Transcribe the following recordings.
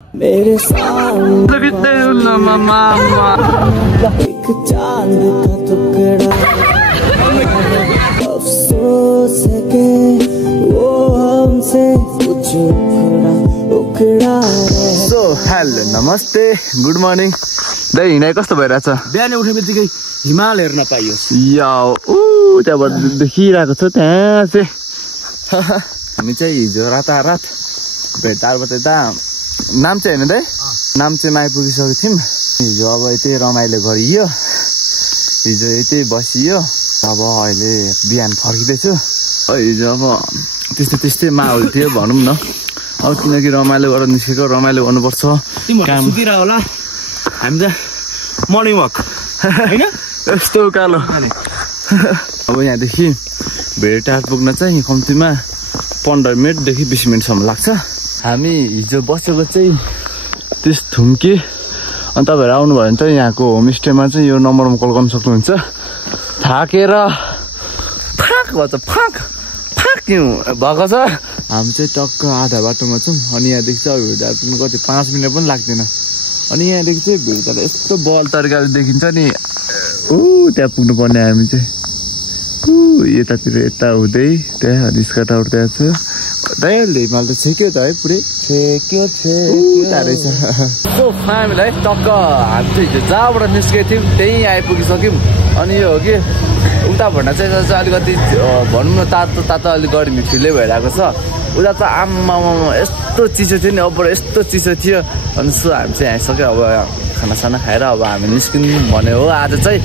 मेरे सामने एक चांद का टुकड़ा अफसोस है कि वो हमसे कुछ उखड़ा सो हेलो नमस्ते गुड मर्निङ दाइ हिँडाइ कस्तो भइरहेछ बिहान उठे बित्तिकै हिमाल हेर्न पाइयो या त्यहाँबाट देखिरहेको छ त्यहाँ चाहिँ हामी चाहिँ हिजो रातारात भेटारबाट यता नाम्चे होइन दाइ नाम्चेमा आइपुगिसकेको थियौँ हिजो अब यतै रमाइलो गरियो हिजो यतै बसियो अब अहिले बिहान फर्किँदैछु हिजो अब त्यस्तै माहौल थियो भनौँ न अब किनकि रमाइलो गरेर निस्केको रमाइलो गर्नुपर्छ काम सुतिरह होला हामी त मर्निङ वक हैन यस्तो उकालो अब यहाँदेखि भेटार पुग्न चाहिँ कम्तीमा 15 मिनटदेखि 20 मिनटसम्म लाग्छ हामी हिजो बसेको चाहिँ त्यस थुम्के अनि तपाईँहरू आउनुभयो भने चाहिँ यहाँको होमस्टेमा चाहिँ यो नम्बरमा कल गर्न सक्नुहुन्छ थाकेर फाक भन्छ फाक भएको छ हामी चाहिँ टक्क आधा बाटोमा छौँ अनि यहाँदेखि चाहिँ भेटार पुग्नु कति 5 मिनट पनि लाग्दैन अनि यहाँदेखि चाहिँ भेटार यस्तो बल तरिकाले देखिन्छ नि त्यहाँ पुग्नुपर्ने हामी चाहिँ यतातिर यता हुँदै त्यहाँ निस्कटाउट त्यहाँ छ दाइले हिमाल त छेक्यो त है पुरै छेक्यो रहेछ सो फ्यामिली है टक्क हामी चाहिँ हिजो जहाँबाट निस्केको थियौँ त्यहीँ आइपुगिसक्यौँ अनि यो हो कि उता भन्दा चाहिँ अलिकति भनौँ न तातो अलिक गर्मी फिलै भइरहेको छ उता त आम्मामा यस्तो चिसो थियो नि अब यस्तो चिसो थियो अनि सो हामी चाहिँ आइसक्यो अब खानासाना खाएर अब हामी निस्किनु भन्यो हो आज चाहिँ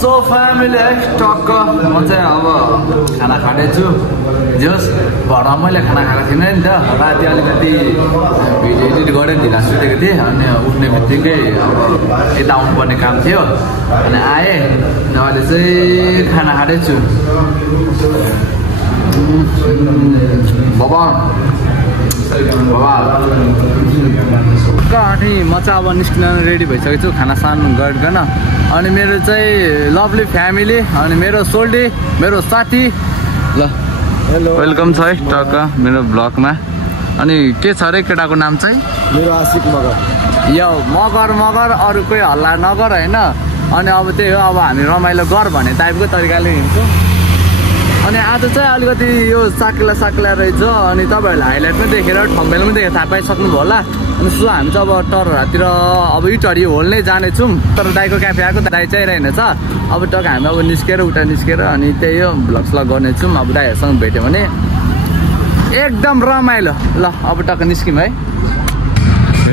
सो फ्यामिली है टक्क म चाहिँ अब खाना खाँदैछु जस घर मैले खाना खाएको थिइनँ नि त राति अलिकति भिडियो एडिट गरेँ ढिला सुतेको थिएँ अनि उठ्ने बित्तिकै अब यता आउनुपर्ने काम थियो अनि आएँ अहिले चाहिँ खाना खाँदैछु अनि म चाहिँ अब निस्किन रेडी भइसकेको छु खाना सानो गरिकन अनि मेरो चाहिँ लभली फ्यामिली अनि मेरो सोल्डी मेरो साथी ल हेलो वेलकम छ है टक्क मेरो ब्लगमा अनि के छ अरे केटाको नाम चाहिँ मेरो आशिक मगर यो मगर अरू कोही हल्ला नगर होइन अनि अब त्यही हो अब हामी रमाइलो गर भन्ने टाइपको तरिकाले हिँड्छौँ अनि आज चाहिँ अलिकति यो साकेला रहेछ अनि तपाईँहरूले हाइलाइट पनि देखेर ठम्बेल पनि देखेर थाहा पाइसक्नुभयो होला अनि सो हामी चाहिँ अब टरहरूतिर अब इटहरी होल नै जानेछौँ तर दाइको क्याफे आएको दाइ चाहिरहेन छ अब टक्क हामी अब निस्केर उता निस्केर अनि त्यही हो भ्लग स्लग गर्नेछौँ अब दाइहरूसँग भेट्यो भने एकदम रमाइलो ल अब टक्क निस्क्यौँ है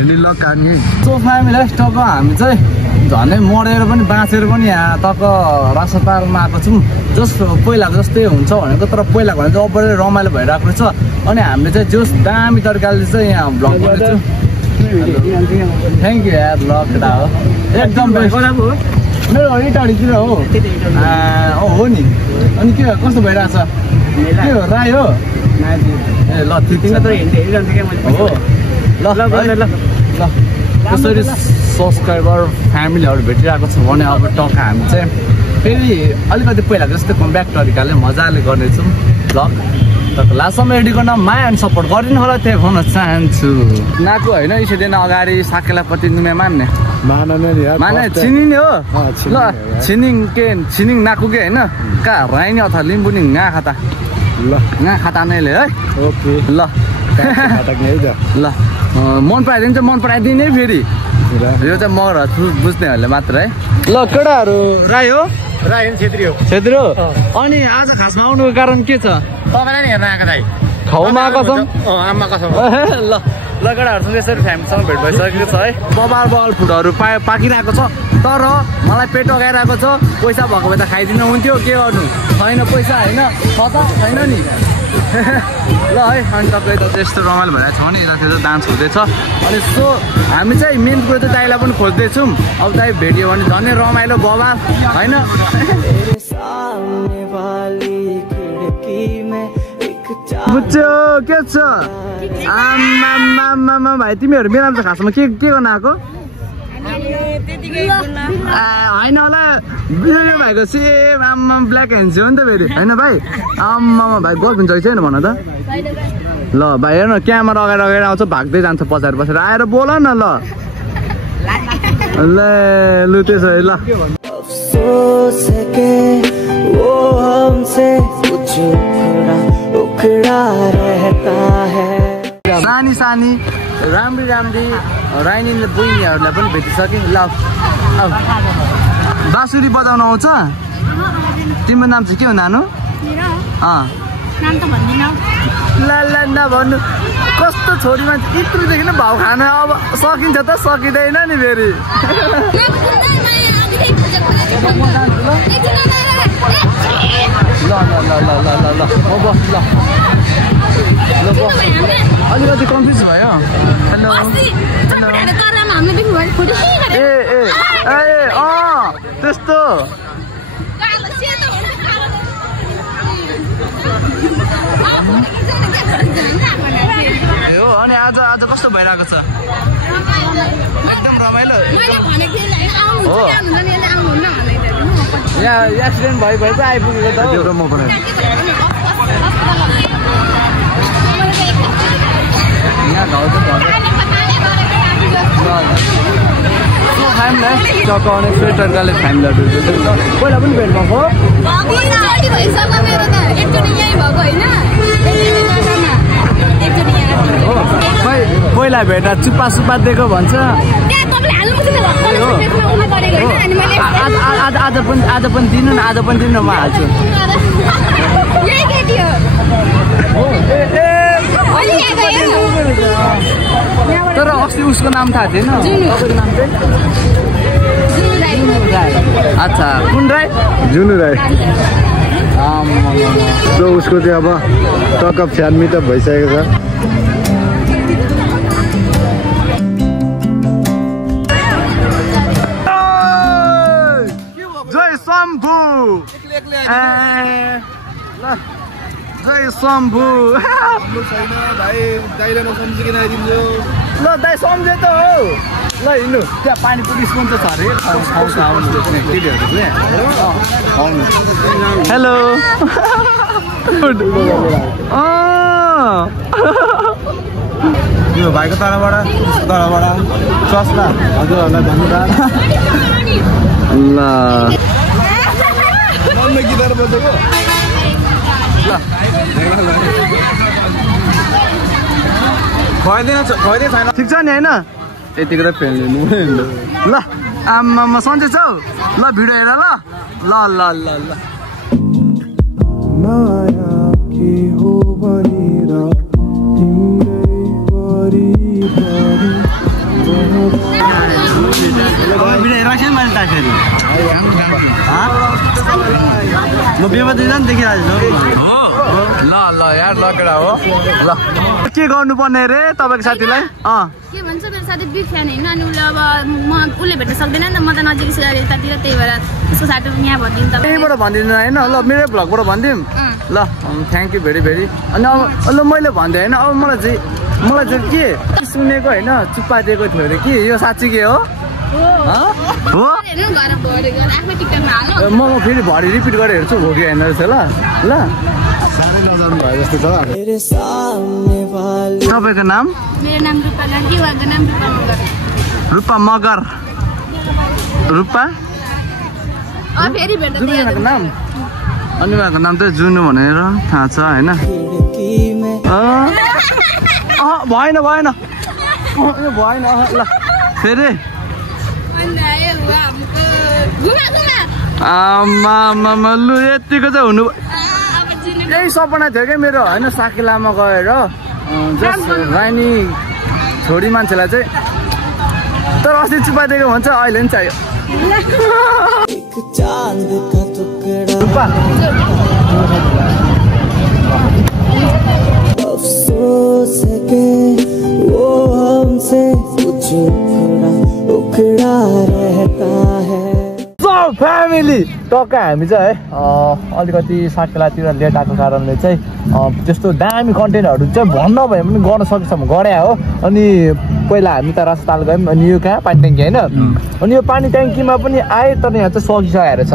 सो फ्यामिली टक्क हामी चाहिँ झनै मरेर पनि बाँचेर पनि यहाँ टक्क रासापारमा आएको छौँ जस पहिलाको जस्तै हुन्छ भनेको तर पहिलाको भने चाहिँ अब रमाइलो भइरहेको रहेछ अनि हामीले चाहिँ जस दामी तरिकाले चाहिँ यहाँ भ्लग गर्दैछौँ थ्याङ्क यू यार ब्लग केटा हो एकदम मेरो इटाडीतिर हो हो नि अनि के कस्तो भइरहेछ के हो राई हो ए ल हो ल कसरी सब्सक्राइबर फ्यामिलीहरू भेटिरहेको छ भने अब टक्क हामी चाहिँ फेरि अलिकति पहिलाको जस्तै कमब्याक तरिकाले मजाले गर्नेछौँ भ्लग तर लास्टसम्म रेडी गर्न माया एन्ड सपोर्ट गरिदिनु होला त्यही भन्न चाहन्छु नाको होइन यसरी अगाडि साकेलापट्टि नुमे मान्ने माने छिनिने हो ल छिनिङ नाकु के होइन कहाँ राइने अथवा लिम्बुनी गा खाता ल गा खाता नैले है ओके ल ल मन पराइदिन्छ मन पराइदिने फेरि यो चाहिँ मगर बुझ्नेहरूले मात्र है ल केटाहरू राई हो राई छेत्री हो अनि आज खासमा आउनुको कारण के छ तपाईँलाई नि हेर्न आएको दाइ ठाउँमा आएको छौँ आमा कसम ल केटाहरूसँग यसरी फ्यामिलीसँग भेट भइसकेको छ है बबाल फुडहरू पाकिरहेको छ तर मलाई पेट अगाइरहेको छ पैसा भएको भए त खाइदिनु हुन्थ्यो के गर्नु छैन पैसा होइन छ त छैन नि ल है अनि तपाईँ त त्यस्तो रमाइलो भइरहेको छ भने यतातिर डान्स हुँदैछ अनि सो हामी चाहिँ मेन कुरो चाहिँ दाइलाई पनि खोज्दैछौँ अब दाइ भेट्यो भने झनै रमाइलो बबाल होइन बुझ्यो के छ आमा भाइ तिमीहरू मेलामा त खासमा के गर्न आएको होइन होला बिजुली भाइको सेम आम्मा ब्ल्याक ह्यान्ड हो नि त फेरि होइन भाइ आम्मामा भाइ गफ हुन्छ कि छैन भन त ल भाइ हेर्न क्यामेरा अगाडि आउँछ भाग्दै जान्छ पछाडि पछाडि आएर बोल न ल लु त्यसो ल अफसोस है कि वो हमसे कुछ उखड़ा रहता है सानी सानी राम्री राइनीले बहिनीहरूलाई पनि भेटिसके ल बाँसुरी बजाउन आउँछ तिम्रो नाम चाहिँ के हो नानु ल नभन्नु कस्तो छोरी मान्छे यत्रोदेखि नै भाउ खान अब सकिन्छ त सकिँदैन नि फेरि ल म बस्छु ल अलिकति कन्फ्युज भयो हेलो ए त्यस्तो हो अनि आज कस्तो भइरहेको छ एकदम रमाइलो यहाँ एक्सिडेन्ट भयो त आइपुगेको त हो म पनि यहाँ घाउ त हामीलाई चकाउने स्वेटरकाले हामीलाई पहिला पनि भेट भएको पहिला भेट्दा चुप्पा सुप्पा दिएको भन्छ आज पनि दिनु न आज पनि दिनु न म हाल्छु तर अस्ति उसको नाम थाहा थिएन तपाईँको नाम चाहिँ अच्छा कुन राई जुनु राई सो उसको चाहिँ अब टकअप फ्यान मिटअप भइसकेको छ जय शम्भु जय शम्भु ल दाइ सम्झे त हो ल हिँड्नु त्यहाँ पानी पुलिसको त छ अरे हेलो यो भाइको तर्फबाट सस्ता हजुरहरूलाई धन्यवाद ल गिटार बजेको खुवाइदिएन छैन ठिक छ नि होइन यतिको त फेल्नु ल आम्मा सन्चै छौ ल भिडियो हेर ल ल ल ल माया के हो भनेर तिम्रै म बेमा दिँदैन देखिरहेको छु ल ल यार लगेडा हो ल के गर्नुपर्ने रे तपाईँको साथीलाई के भन्छ मेरो साथी बिग फ्यान होइन अनि उसले अब उसले भेट्न सक्दैन नि त म त नजिक यतातिर त्यही भएर उसको साथी यहाँ भनिदिनु त त्यहीँबाट भनिदिनु होइन ल मेरै भ्लगबाट भनिदिउँ ल थ्याङ्क यू भेरी भेरी अनि अब ल मैले भन्दै होइन अब मलाई चाहिँ के सुनेको होइन चुप्पा दिएको थियो अरे कि यो साँच्ची के हो हो म फेरि भरि रिपिट गरेर हेर्छु हो कि होइन रहेछ ल ल मेरे सामने वाली तपाईँको नाम मेरो नाम रूपा गान्धी उहाँको नाम रूपा मगर रूपा फेरि भेट्दा दुईजनाको नाम अनि उहाँको नाम चाहिँ जुनु भनेर थाहा छ होइन खिड़की में भएन भएन भएन ल फेरि आमा लु यतिको चाहिँ हुनु यही सपना थियो क्या मेरो होइन साकी लामा गएर जस्ट रानी छोरी मान्छेलाई चाहिँ तर अस्ति चुपाइदिएको भन्छ अहिले पनि चाहियो एक चांद का टुकड़ा रूपा अफसोस है कि वो हमसे कुछ उखड़ा रहता है फ्यामिली टक्क हामी चाहिँ है अलिकति साकेलातिर लेट आएको कारणले चाहिँ त्यस्तो दामी कन्टेन्टहरू चाहिँ भन्न भए पनि गर्न सकेसम्म गरे हो अनि पहिला हामी त रस्ताल गयौँ अनि यो कहाँ पानी ट्याङ्की होइन अनि यो पानी ट्याङ्कीमा पनि आयो तर यहाँ चाहिँ सकिसकेको छ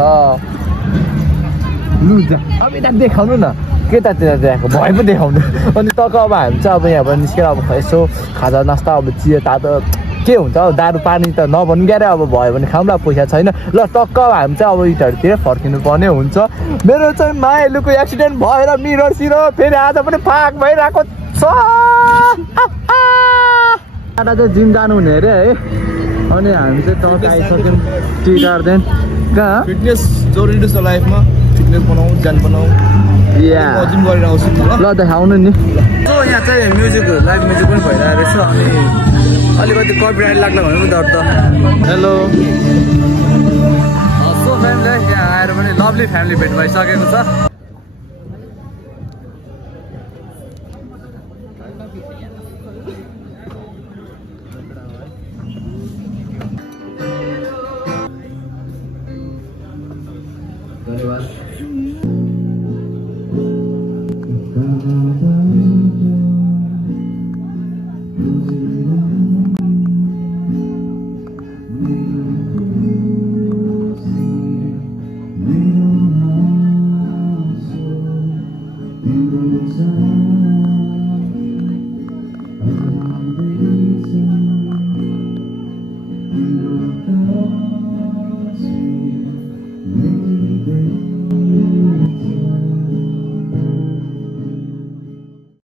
अब यता देखाउनु न केतातिर देखाएको भए पनि देखाउनु अनि टक्क अब हामी चाहिँ अब यहाँबाट निस्केर अब यसो खाजा नास्ता अब चिया तातो के हुन्छ अब दारू पानी त नभन्नु ग्यारे अब भयो भने खाउँला पैसा छैन ल टक्क अब हामी चाहिँ अब इटहरूतिर फर्किनु पर्ने हुन्छ मेरो चाहिँ माइलुको एक्सिडेन्ट भएर मिरर सिरर फेरि आज पनि फाक भइरहेको छ टाढा चाहिँ जिम जानु हुने अरे है अनि हामी चाहिँ टक्क आइसक्यौँ टी गार्डन कहाँ फिटनेस जरुरी छ लाइफमा फिटनेस बनाऊ ज्यान बनाऊ जिम गरेर आउँछु ल देखाउनु नि यहाँ चाहिँ म्युजिक लाइभ म्युजिक पनि भइरहेको रहेछ अनि अलिकति कपिराइट लाग्ला भने पनि डर त हेलो सो फ्यामिली यहाँ आएर पनि लभली फ्यामिली भेट भइसकेको छ